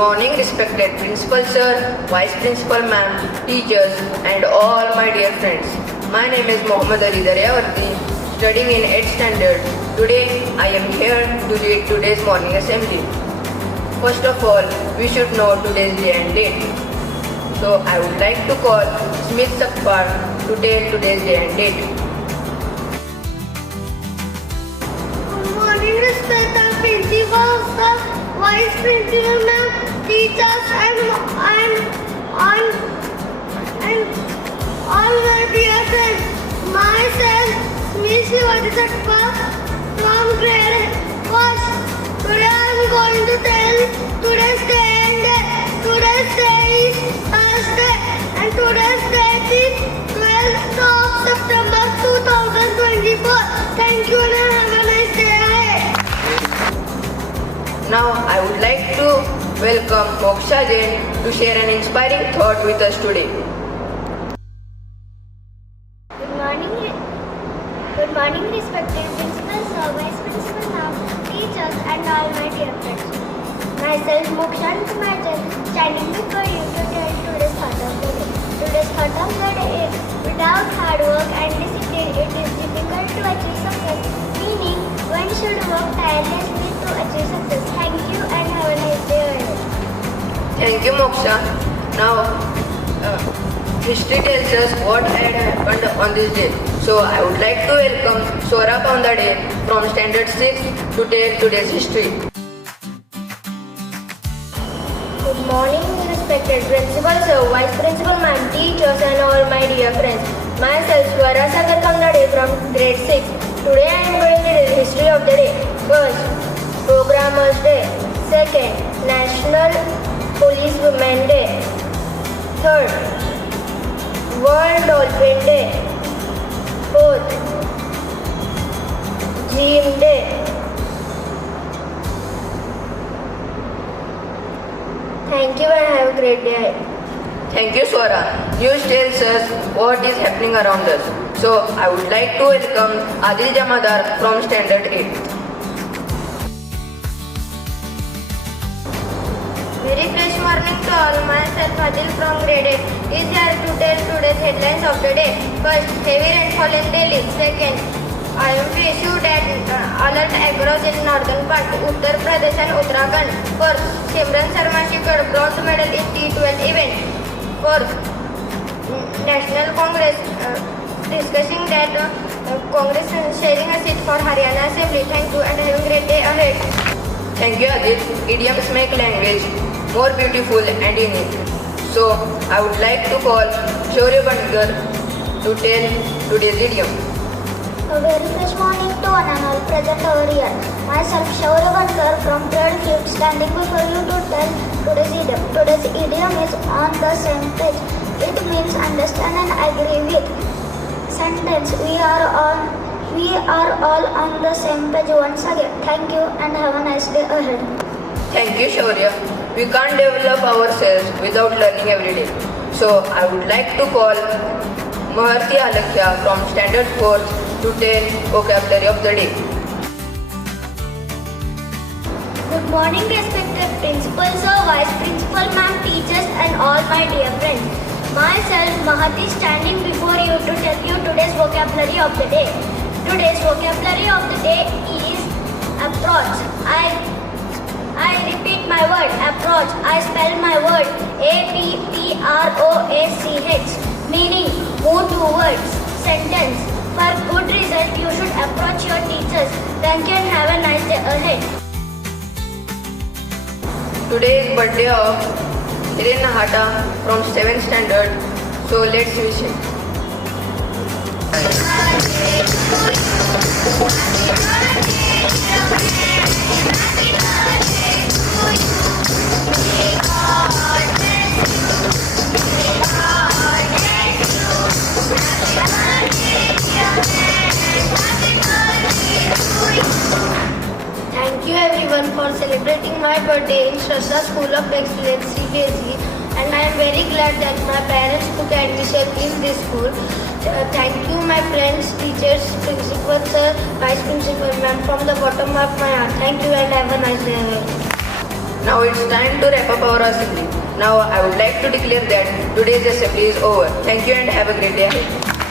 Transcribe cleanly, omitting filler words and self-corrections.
morning, respected Principal Sir, Vice Principal Ma'am, teachers, and all my dear friends. My name is Mohammad Ali Daryawarti, studying in 8th standard. Today, I am here to lead today's morning assembly. First of all, we should know today's day and date. So, I would like to call Smith Sakpar to tell today's day and date. Good morning, respected principal, sir, vice principal, ma'am, teachers, and all my dear friends. Myself, Smith Shraddha from grade 1st. Today I am going to tell today's day and date. Today's day is Thursday, and today's date is 12th of September 2024. Thank you and have a nice day ahead. Now, I would like to welcome Moksha Jain to share an inspiring thought with us today. Good morning, respected principal, sir, vice principal, ma'am, teachers, and all my dear friends. Myself, Moksha Jain, standing before you to tell today's thought of the day. Today's thought of the day is: without hard work and discipline, it is difficult to achieve success. Meaning, one should work tirelessly to achieve success. Thank you and have a nice day ahead. Thank you, Moksha. Now, history tells us what had happened on this day. So, I would like to welcome Swara Pandade from Standard 6 to tell today's history. Good morning, respected principal, sir, vice principal, ma'am, teachers, and all my dear friends. Myself, Swara Pandade from grade 6. Today I am going to tell the history of the day. First, Programmers Day. Second, National Police Women Day. Third, World Dolphin Day. Fourth, Gym Day. Thank you and have a great day. Thank you, Swara. News tells us what is happening around us. So, I would like to welcome Adil Jamadar from Standard 8. Very fresh morning to all. Myself Adil from grade 8 is here to tell today's headlines of the day. First, heavy rainfall in Delhi. Second, IMP issued an alert across in northern part, Uttar Pradesh and Uttarakhand. Fourth, Simran Sharma secured bronze medal in T20 event. Fourth, National Congress discussing that Congress sharing a seat for Haryana Assembly. Thank you and have a great day ahead. Thank you, Adil. Idioms make language more beautiful and unique. So, I would like to call Shaurya Bandgar to tell today's idiom. A very fresh morning to one and all present over here. Myself, Shraddha from grade 5th, standing before you to tell today's idiom. Today's idiom is on the same page. It means understand and agree with. Sentence: we are all on the same page once again. Thank you and have a nice day ahead. Thank you, Shaurya. We can't develop ourselves without learning every day. So, I would like to call Maharti Alakhya from Standard 4th to tell vocabulary of the day. Good morning, respected principal, sir, vice principal, ma'am, teachers, and all my dear friends. Myself, Mahati, standing before you to tell you today's vocabulary of the day. Today's vocabulary of the day is approach. I repeat my word, approach. I spell my word APPROACH, meaning move towards. Sentence: for good result, you should approach your teachers. Thank you and have a nice day ahead. Today is birthday of Hiren Nahata from 7th standard. So, let's wish him. Thank you everyone for celebrating my birthday in Shraddha School of Excellence CBSE, and I am very glad that my parents took admission in this school. Thank you my friends, teachers, principal sir, vice principal ma'am from the bottom of my heart. Thank you and have a nice day. Now it's time to wrap up our assembly. Now I would like to declare that today's assembly is over. Thank you and have a great day ahead.